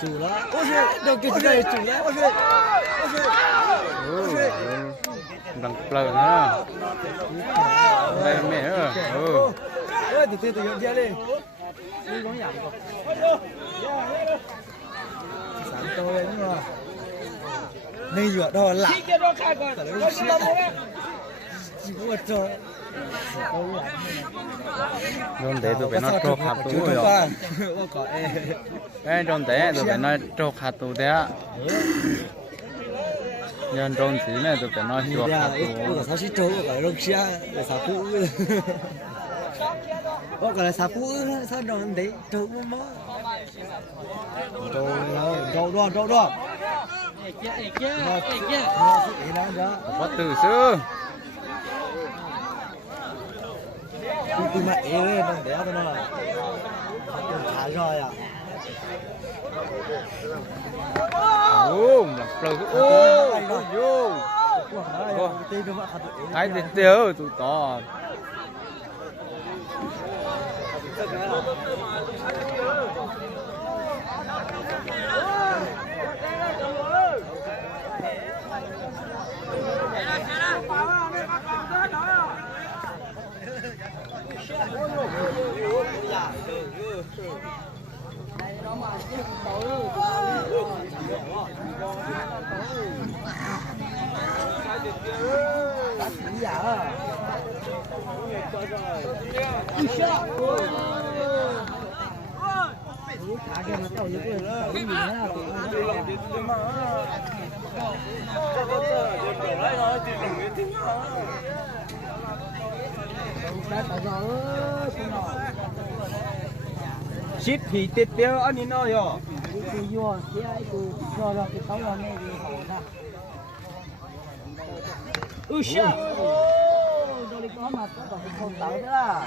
chủ đó, đâu cái này chủ đó, đằng plờ nữa, đây mẹ ơi, từ từ từ nhận ra đi, sáng tôi nhưng mà đây vừa đo lạ, chỉ có một chỗ, đồn để tụi phải nó trộn hạt tủ rồi, cái đồn để tụi phải nó trộn hạt tủ đấy, nhân đồn gì này tụi phải nó trộn hạt tủ, sao chỉ trộn cái rong xia, cái sao phụ, cái là sao phụ, sao đồn đấy trộn mà, trộn bắt từ xưa. từ mà ế nó đéo nó là thả rồi à mà plờ vô thái thì tiêu tụi to ship thì tiết tiêu anh nhìn nói rồi. Rồi có mà không tới nữa.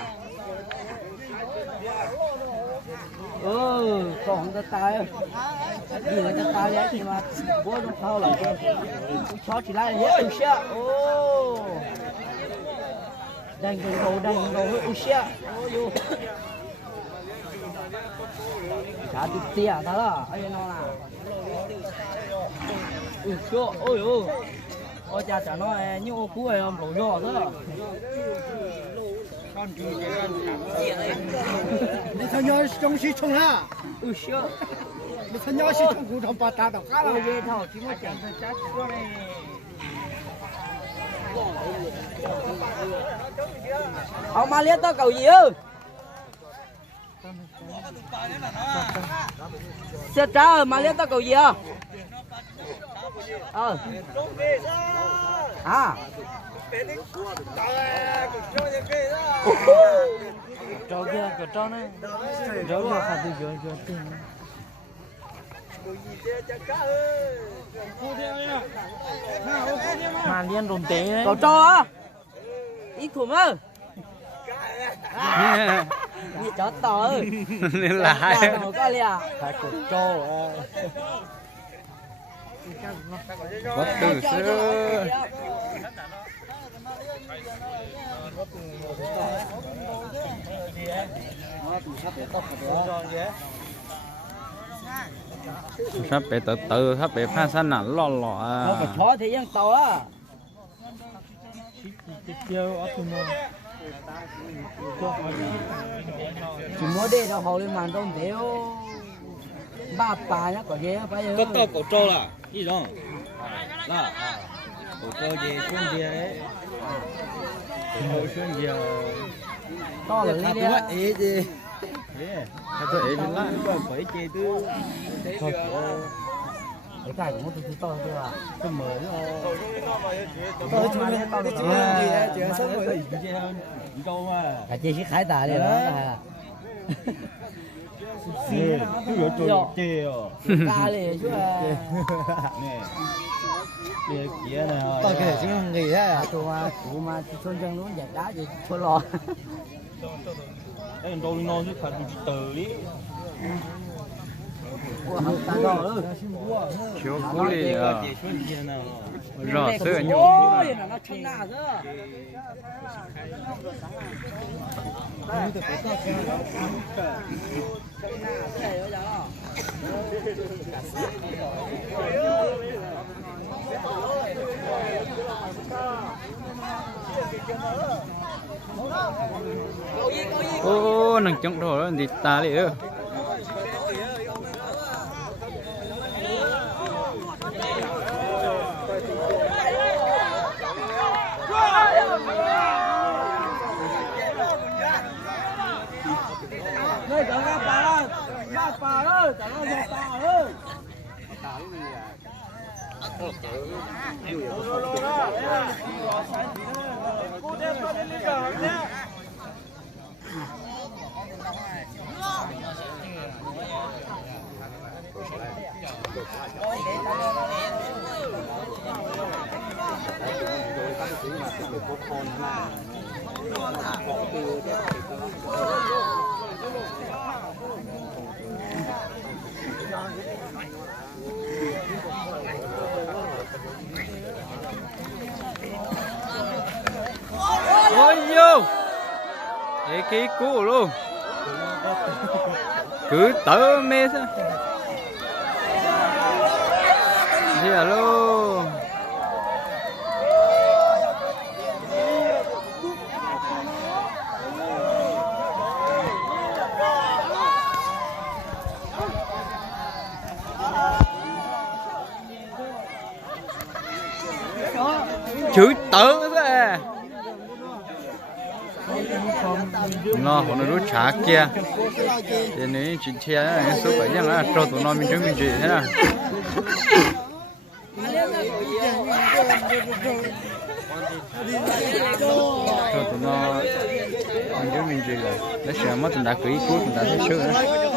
Còn ta tay. Gì mà ta tay vậy thì mà bố nó thao lại cho. Cho chỉ lại hết usia. Đang đồ usia. Chả được tia đó là anh nó là. Ôi ôi cha chả nói như ô cú này không lỗ nhỏ nữa.你参加中西冲啊？你参加西冲古城把打到卡了。这套听我讲的家说嘞。Ông mà liên tao cầu gì ư? Sẽ trả mà liên tao cầu gì à? À. Trâu kia, cái trâu này. Trâu kia phải từ dưới tiền. Mà liên đồn tế đấy. Cậu trâu á? Ít khủng á? Bị chó to ơi. Nên là hai. Phải cậu trâu á. Bắt từ xưa. Sắp bị từ từ, sắp bị pha xanh nặng lo lọ. Nó phải chó thì yên tàu á. Chỉ mua đây đâu hầu lên màn đông thế ba bà nhá có ghế phải không? Có tao cổ trâu là gì đó. Là cổ trâu gì xuống gì ấy. Cổ xuống gì. To là lên đấy. Ế gì? Tôi ý mình lại. Phải chơi tư. Thôi. Cái cài của nó từ to thôi à. Tôi mới nó. Tôi chú lên tao cái chú lên gì á, chú sống rồi. Câu mà. Cả chị sẽ khái tà đi đó là. Cứ rồi trâu chê rồi. Ca liền chứ à. Nè. Kia kia này. Tao kể chứ không nghỉ á. Tụi mà xuân chân nó giặt đá gì cho lo. Cái trâu nó chứ phải từ lý. chiếu cú đi à rõ sữa nhiều nó chân nào nữa ô nằng chống thổ thì ta đi ơ đây cả các bà ơi cả các bà ơi ôi vô cái cú luôn cứ tớ mê sao gì à luôn chữ tớ thế nó còn nó rút chả kia thì nếu chỉ theo cái số bảy nhá là cho tụi nó mình chuẩn bị gì thế nào cho tụi nó mình chuẩn bị gì là nó sẽ mất tụi đã kỹ cút tụi đã thấy sướng